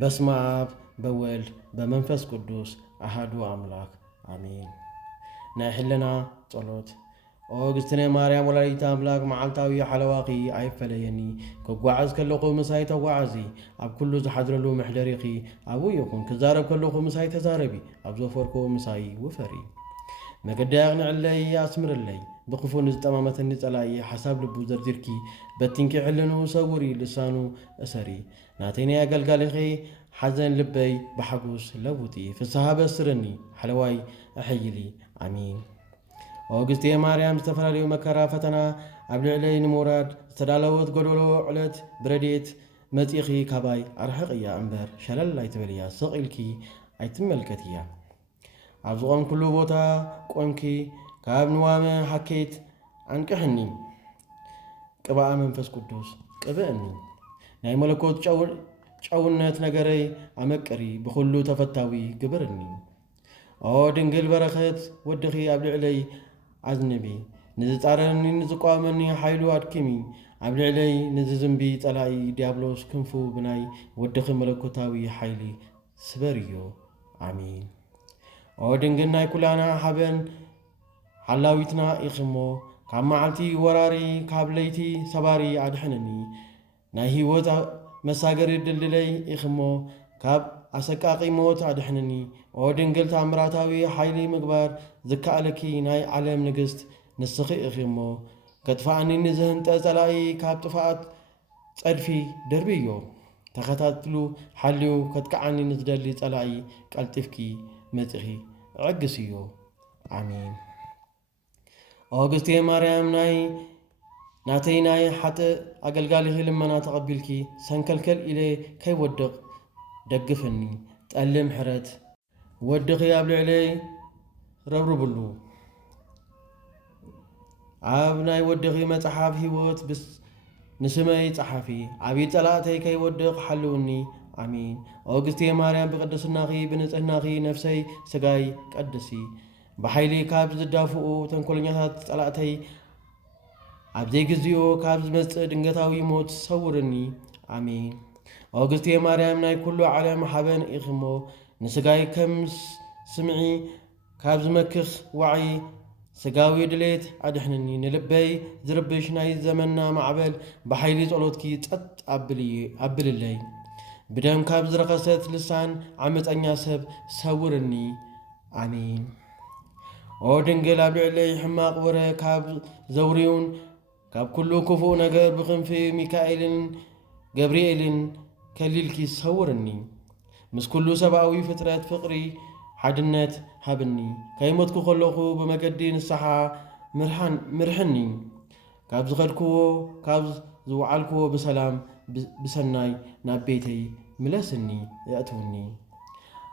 በስመ አብ በወልድ በመንፈስ ቅዱስ አሐዱ አምላክ አሜን። ናይ ሕልና ጸሎት ኦ እግዝእትነ ማርያም ወላዲተ አምላክ መዓልታዊ ሓለዋኺ ኣይፈለየኒ ክጓዓዝ ከለኹ ምሳይ ተጓዓዚ ኣብ ኩሉ ዝሓድረሉ መሕደሪኺ ኣብኡ ይኹን ክዛረብ ከለኹ ምሳይ ተዛረቢ ኣብ ዘፈርኮ ምሳይ ውፈሪ መገዲ ኣቕንዕለይ ኣስምርለይ ብክፉ ንዝጠማመተኒ ጸላኢ ሓሳብ ልቡ ዘርዚርኪ በቲንኪ ሕልኑ ሰውሪ ልሳኑ እሰሪ ናተይ ናይ ኣገልጋሊኺ ሓዘን ልበይ ብሓጉስ ለውጢ ፍስሓ በስርኒ ሓለዋይ ኣሕይሊ ኣሚን። ኦ እግዝእትየ ማርያም ዝተፈላለዩ መከራ ፈተና ኣብ ልዕለይ ንምውራድ ዝተዳለወት ጎደሎ ዕለት ብረድኤት መጺኺ ካባይ ኣርሕቕ እያ እምበር ሸለል ኣይትበል እያ ስቕ ኢልኪ ኣይትመልከት እያ ኣብ ዝቖምኩሉ ቦታ ቆምኪ ካብ ንዋመ ሓኬት ኣንቅሕኒ ቅብኣ መንፈስ ቅዱስ ቅብእኒ ናይ መለኮት ጨውነት ነገረይ ኣመቀሪ ብኹሉ ተፈታዊ ግብርኒ ኦ ድንግል በረኸት ወድኺ ኣብ ልዕለይ ኣዝንቢ ንዝጻረኒ ንዝቋመኒ ሓይሉ ኣድክሚ ኣብ ልዕለይ ንዝዝንቢ ጸላኢ ዲያብሎስ ክንፉ ብናይ ወድኺ መለኮታዊ ሓይሊ ስበርዮ ኣሚን። ኦ ድንግል ናይ ኩላና ሓበን ሓላዊትና ኢኽሞ ካብ መዓልቲ ወራሪ ካብ ለይቲ ሰባሪ ኣድሕነኒ ናይ ህይወት መሳገሪ ድልድለይ ኢኽሞ ካብ ኣሰቃቂ ሞት ኣድሕነኒ ኦ ድንግል ታምራታዊ ሓይሊ ምግባር ዝከኣለኪ ናይ ዓለም ንግሥት ንስኺ ኢኽሞ ከጥፋኣኒ ንዝህንጠ ጸላኢ ካብ ጥፋኣት ጸድፊ ደርብዮ ተኸታትሉ ሓልዩ ከትከዓኒ ንዝደሊ ጸላኢ ቀልጢፍኪ መጺኺ ዕግስዮ ኣሚን። ኦ እግዝእትየ ማርያም ናተይ ናይ ሓጥእ ኣገልጋሊኺ ልመና ተቐቢልኪ ሰንከልከል ኢለ ከይወድቕ ደግፈኒ ጠሊ ምሕረት ወድኺ ኣብ ልዕለይ ረብርብሉ ኣብ ናይ ወድኺ መጽሓፍ ሕይወት ንስመይ ጸሓፊ ዓብዪ ጸላእተይ ከይወድቕ ሓልውኒ ኣሚን። ኦ እግዝእትየ ማርያም ብቅድስናኺ ብንጽህናኺ ነፍሰይ ስጋይ ቀድሲ ብሓይሊ ካብ ዝዳፍኡ ተንኰለኛታት ጸላእተይ ኣብ ዘይግዚኦ ካብ ዝመጽእ ድንገታዊ ሞት ሰውርኒ ኣሚን። ኦ እግዝእትየ ማርያም ናይ ኩሉ ዓለም ሓበን ኢኽሞ ንስጋይ ከም ስምዒ ካብ ዝመክኽ ዋዒ ስጋዊ ድሌት ኣድሕንኒ ንልበይ ዝርብሽ ናይ ዘመና ማዕበል ብሓይሊ ጸሎትኪ ጸጥ ኣብልለይ ብደም ካብ ዝረኸሰት ልሳን ዓመፀኛ ሰብ ሰውርኒ ኣሚን። ኦ ድንግል ኣብ ልዕለይ ሕማቕ ወረ ካብ ዘውርዩን ካብ ኩሉ ክፉእ ነገር ብክንፊ ሚካኤልን ገብርኤልን ከሊልኪ ሰውርኒ ምስ ኩሉ ሰብኣዊ ፍጥረት ፍቕሪ ሓድነት ሃብኒ ከይሞትኩ ከለኹ ብመገዲ ንስሓ ምርሕኒ ካብ ዝኸድክዎ ካብ ዝወዓልክዎ ብሰላም ብሰናይ ናብ ቤተይ ምለስኒ የእትውኒ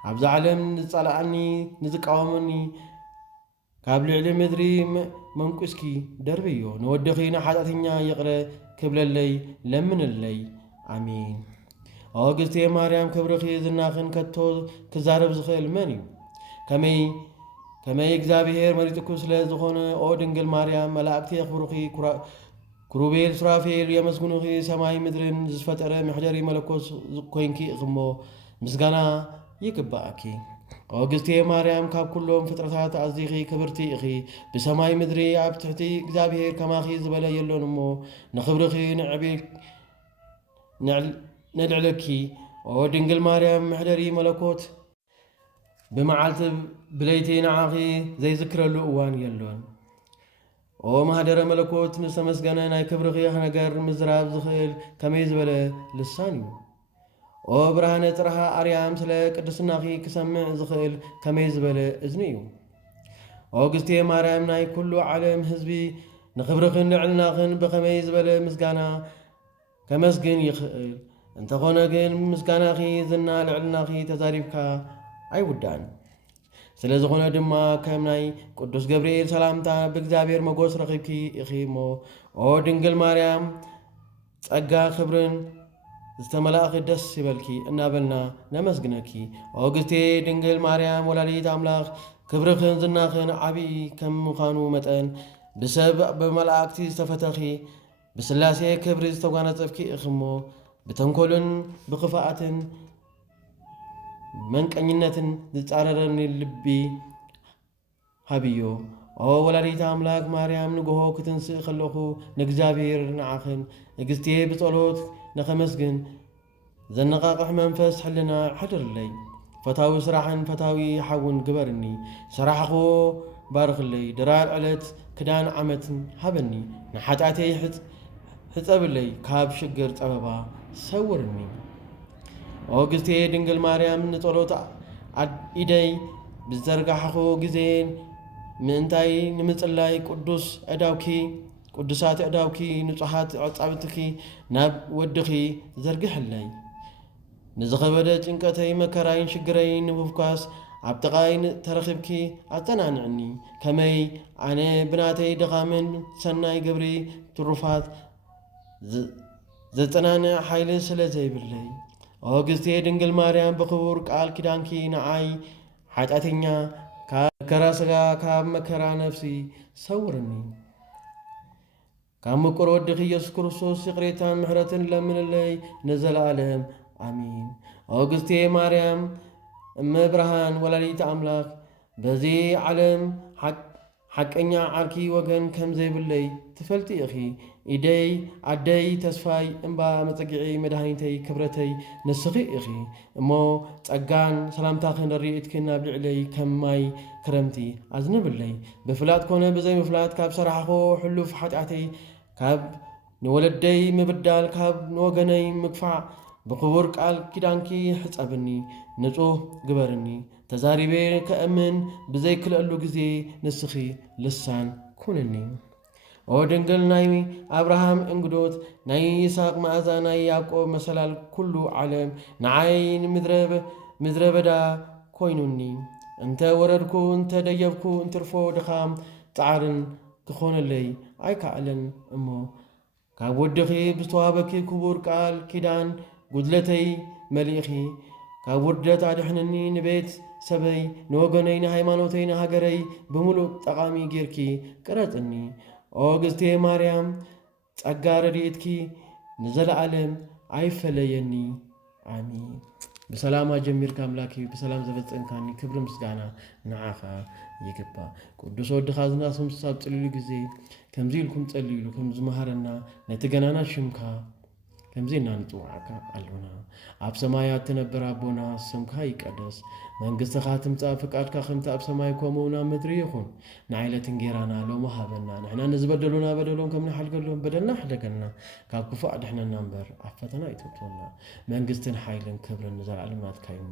ኣብዚ ዓለም ንጸላእኒ ንዝቃወመኒ ካብ ልዕሊ ምድሪ መንቁስኪ ደርብዮ ንወድኺ ንሓጢአተኛ ይቕረ ክብለለይ ለምንለይ ኣሚን። ኦ እግዝእትየ ማርያም ክብርኺ ዝናኽን ከቶ ክዛረብ ዝኽእል መን እዩ? ከመይ እግዚአብሔር መሪጥኩ ስለ ዝኾነ ኦ ድንግል ማርያም መላእክቲ የኽብሩኺ ክሩቤል ሱራፌል የመስግኑኺ ሰማይ ምድርን ዝፈጠረ ምሕደሪ መለኮት ኮይንኪ እኽሞ ምስጋና ይግባእኪ። ኦ እግዝእትየ ማርያም ካብ ኩሎም ፍጥረታት ኣዝኺ ክብርቲ ኢኺ ብሰማይ ምድሪ ኣብ ትሕቲ እግዚኣብሔር ከማኺ ዝበለ የሎን እሞ ንኽብርኺ ነልዕለኪ ኦ ድንግል ማርያም ምሕደሪ መለኮት ብመዓልቲ ብለይቲ ንዓኺ ዘይዝክረሉ እዋን የሎን። ኦ ማህደረ መለኮት ንዝተመስገነ ናይ ክብርኺ ነገር ምዝራብ ዝኽእል ከመይ ዝበለ ልሳን እዩ። ኦ ብርሃነ ጽርሃ ኣርያም ስለ ቅድስናኺ ክሰምዕ ዝኽእል ከመይ ዝበለ እዝኒ እዩ። ኦ እግዝእትየ ማርያም ናይ ኩሉ ዓለም ህዝቢ ንኽብርኽን ልዕልናኽን ብኸመይ ዝበለ ምስጋና ከመስግን ይኽእል። እንተኾነ ግን ምስጋናኺ ዝና ልዕልናኺ ተዛሪብካ ኣይውዳእን። ስለ ዝኾነ ድማ ከም ናይ ቅዱስ ገብርኤል ሰላምታ ብእግዚአብሔር መጎስ ረኺብኪ ኢኺ እሞ ኦ ድንግል ማርያም ጸጋ ክብርን ዝተመላእኺ ደስ ይበልኪ እናበልና ነመስግነኪ። ኦ እግዝእትየ ድንግል ማርያም ወላዲት ኣምላኽ ክብርኽን ዝናኽን ዓብዪ ከም ምዃኑ መጠን ብሰብ ብመላእክቲ ዝተፈተኺ ብስላሴ ክብሪ ዝተጓነጸፍኪ ኢኽሞ ብተንኰልን ብኽፍኣትን መንቀኝነትን ዝጻረረኒ ልቢ ሃብዮ ኦ ወላዲተ አምላክ ማርያም ንግሆ ክትንስእ ከለኹ ንእግዚአብሔር ንዓኽን ንግስቴ ብጸሎት ንኸመስግን ዘነቓቕሕ መንፈስ ሕልና ሓድርለይ ፈታዊ ስራሕን ፈታዊ ሓውን ግበርኒ ስራሕኹ ባርኽለይ ድራር ዕለት ክዳን ዓመትን ሃበኒ ንሓጣተይ ሕፀብለይ ካብ ሽግር ፀበባ ሰውርኒ ኦ ግዝቴ ድንግል ማርያም ንጸሎት ኢደይ ብዘርጋሕኹ ጊዜ ምእንታይ ንምጽላይ ቅዱሳት ዕዳውኪ ንጹሓት ዕጻብትኪ ናብ ወድኺ ዘርግሕለይ ንዝኸበደ ጭንቀተይ መከራይን ሽግረይ ንምፍኳስ ኣብ ጥቓይ ተረኺብኪ ኣጸናንዕኒ ከመይ ኣነ ብናተይ ድኻምን ሰናይ ግብሪ ትሩፋት ዘጸናንዕ ሓይሊ ስለ ዘይብለይ ኦ ግዝቴ ድንግል ማርያም ብኽቡር ቃል ኪዳንኪ ንዓይ ሓጢአተኛ ካብ መከራ ሥጋ ካብ መከራ ነፍሲ ሰውርኒ ካብ ምቁር ወድኺ ኢየሱስ ክርስቶስ ይቕሬታን ምሕረትን ለምንለይ ንዘለዓለም አሚን። ኦ ግዝቴ ማርያም እመ ብርሃን ወላዲተ አምላክ በዚ ዓለም ሓቀኛ ዓርኪ ወገን ከም ዘይብለይ ትፈልጢ ኢኺ ኢደይ ኣደይ ተስፋይ እምባ መጸጊዒ መድሃኒተይ ክብረተይ ንስኺ ኢኺ እሞ ጸጋን ሰላምታኽን ርኢትክን ናብ ልዕለይ ከም ማይ ክረምቲ ኣዝንብለይ ብፍላጥ ኮነ ብዘይ ምፍላጥ ካብ ሰራሕኾ ሕሉፍ ሓጢአተይ ካብ ንወለደይ ምብዳል ካብ ንወገነይ ምግፋዕ ብኽቡር ቃል ኪዳንኪ ሕጸብኒ ንጹህ ግበርኒ ተዛሪቤ ከእምን ብዘይክልአሉ ጊዜ ንስኺ ልሳን ኩንኒ ኦ ድንግል ናይ አብርሃም እንግዶት ናይ ይስሐቅ መዓዛ ናይ ያዕቆብ መሰላል ኩሉ ዓለም ንዓይ ምድረ በዳ ኮይኑኒ እንተ ወረድኩ እንተ ደየብኩ እንትርፎ ድኻም ጻዕርን ክኾነለይ ኣይከኣለን እሞ ካብ ወድኺ ብዝተዋሃበኪ ክቡር ቃል ኪዳን ጉድለተይ መሊእኺ ካብ ውርደት ኣድሕንኒ ንቤት ሰበይ ንወገነይ ንሃይማኖተይ ንሃገረይ ብምሉእ ጠቓሚ ጌርኪ ቅረጽኒ ኦ ግዝቴ ማርያም ጸጋ ረድኤትኪ ንዘለዓለም ኣይፈለየኒ አሚን። ብሰላም ጀሚርካ አምላኪ ብሰላም ዘበጽንካኒ ክብሪ ምስጋና ንዓኻ ይግባእ። ቅዱስ ወድኻ ዝናስም ሳብ ጽልሉ ጊዜ ከምዚ ኢልኩም ጸልዩ ከም ዝመሃረና ነቲ ገናና ሽምካ ከምዚ ኢና ንጽዋዓካ ኣለና። ኣብ ሰማያት ትነብር ኣቦና ስምካ ይቀደስ መንግሥትኻ ትምጻእ ፍቃድካ ከምቲ ኣብ ሰማይ ከምኡውን ኣብ ምድሪ ይኹን ንዓይለት እንጌራና ሎሚ ሃበና ንሕና ንዝበደሉና በደሎም ከም ንሓልገሎም በደልና ሕደገልና ካብ ክፉእ ኣድሕነና እምበር ኣብ ፈተና ይተውተወና መንግሥትን ሓይልን ክብርን ንዘለዓለም ናትካ ይሞ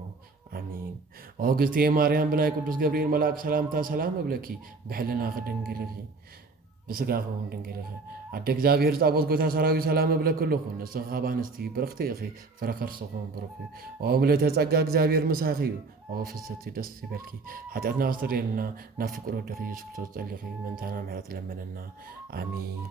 አሚን። ኦ ግዝቴ ማርያም ብናይ ቅዱስ ገብርኤል መልአክ ሰላምታ ሰላም እብለኪ ብሕልና ክድንግልኺ ብስጋኹም ድንግልኺ ኣደ እግዚአብሔር ጻቦት ጎታ ሰራዊት ሰላም እብለክለኹ ንስኻ ካብ ኣንስቲ ብርኽቲ ኢኺ ፍረ ከርሰኹም ብሩኽ ኦ ምልዕተ ጸጋ እግዚአብሔር ምሳኺ እዩ ኦ ፍስቲ ደስ ይበልኪ ኃጢአትና ኣስተሰርየልና ናብ ፍቁር ወድኺ ኢየሱስ ክርስቶስ ጸሊኺ መንታና ምሕረት ለመነና አሚን።